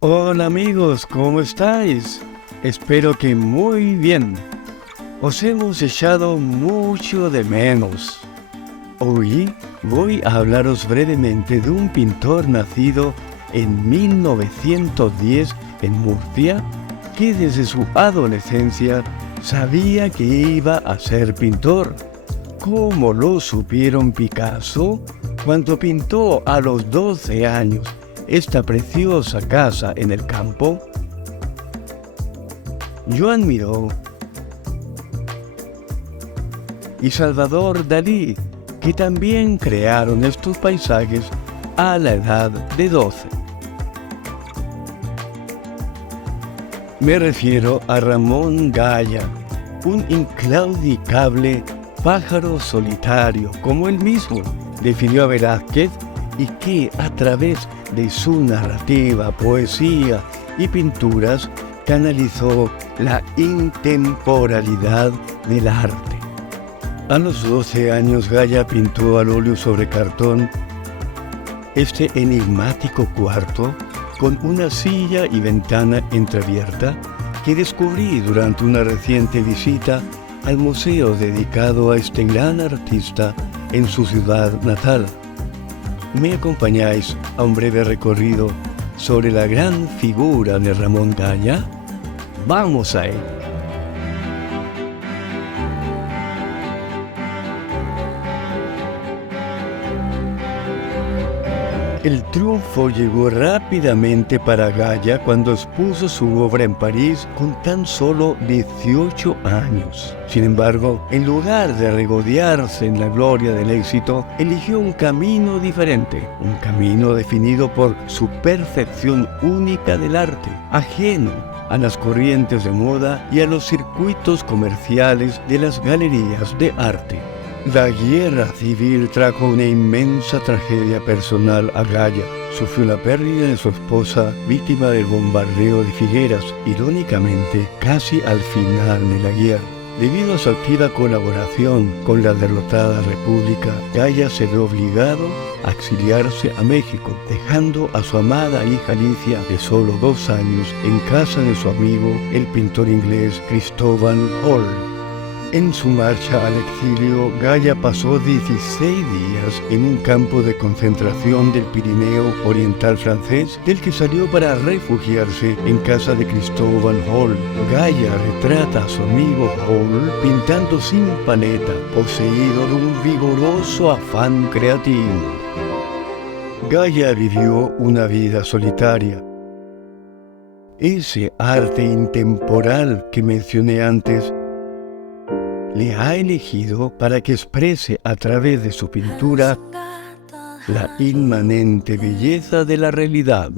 Hola amigos, ¿cómo estáis? Espero que muy bien. Os hemos echado mucho de menos. Hoy voy a hablaros brevemente de un pintor nacido en 1910 en Murcia, que desde su adolescencia sabía que iba a ser pintor. ¿Cómo lo supieron Picasso cuando pintó a los 12 años esta preciosa casa en el campo? Joan Miró y Salvador Dalí, que también crearon estos paisajes a la edad de 12. Me refiero a Ramón Gaya, un inclaudicable pájaro solitario, como él mismo definió a Velázquez, y que a través de su narrativa, poesía y pinturas canalizó la intemporalidad del arte. A los 12 años Gaya pintó al óleo sobre cartón este enigmático cuarto con una silla y ventana entreabierta que descubrí durante una reciente visita al museo dedicado a este gran artista en su ciudad natal. ¿Me acompañáis a un breve recorrido sobre la gran figura de Ramón Gaya? ¡Vamos a él! El triunfo llegó rápidamente para Gaya cuando expuso su obra en París con tan solo 18 años. Sin embargo, en lugar de regodearse en la gloria del éxito, eligió un camino diferente, un camino definido por su perfección única del arte, ajeno a las corrientes de moda y a los circuitos comerciales de las galerías de arte. La guerra civil trajo una inmensa tragedia personal a Gaya. Sufrió la pérdida de su esposa, víctima del bombardeo de Figueras, irónicamente, casi al final de la guerra. Debido a su activa colaboración con la derrotada República, Gaya se ve obligado a exiliarse a México, dejando a su amada hija Alicia, de solo 2 años, en casa de su amigo, el pintor inglés Cristóbal Hall. En su marcha al exilio, Gaya pasó 16 días en un campo de concentración del Pirineo Oriental francés, del que salió para refugiarse en casa de Cristóbal Hall. Gaya retrata a su amigo Hall pintando sin paleta, poseído de un vigoroso afán creativo. Gaya vivió una vida solitaria. Ese arte intemporal que mencioné antes le ha elegido para que exprese a través de su pintura la inmanente belleza de la realidad.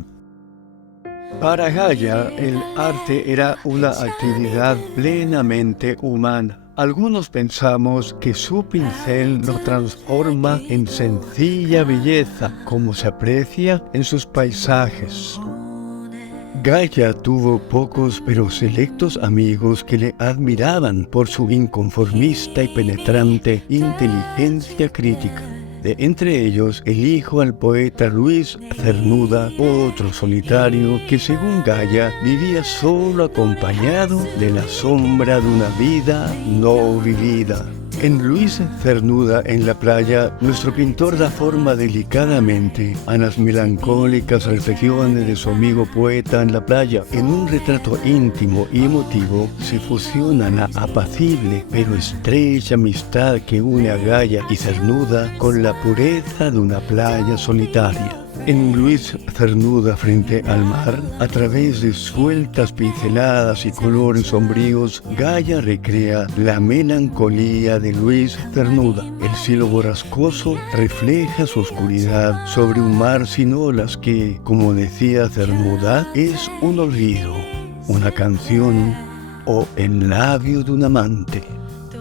Para Gaya, el arte era una actividad plenamente humana. Algunos pensamos que su pincel lo transforma en sencilla belleza, como se aprecia en sus paisajes. Gaya tuvo pocos pero selectos amigos que le admiraban por su inconformista y penetrante inteligencia crítica. De entre ellos, elijo al poeta Luis Cernuda, otro solitario que, según Gaya, vivía solo acompañado de la sombra de una vida no vivida. En Luis Cernuda en la playa, nuestro pintor da forma delicadamente a las melancólicas reflexiones de su amigo poeta en la playa. En un retrato íntimo y emotivo se fusiona la apacible pero estrecha amistad que une a Gaya y Cernuda con la pureza de una playa solitaria. En Luis Cernuda frente al mar, a través de sueltas pinceladas y colores sombríos, Gaya recrea la melancolía de Luis Cernuda. El cielo borrascoso refleja su oscuridad sobre un mar sin olas que, como decía Cernuda, es un olvido, una canción o el labio de un amante.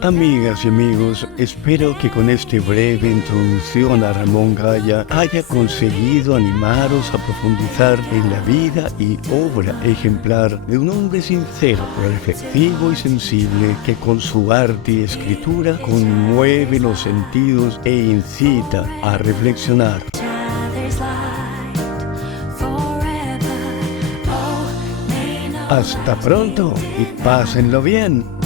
Amigas y amigos, espero que con esta breve introducción a Ramón Gaya haya conseguido animaros a profundizar en la vida y obra ejemplar de un hombre sincero, reflexivo y sensible que con su arte y escritura conmueve los sentidos e incita a reflexionar. Hasta pronto y pásenlo bien.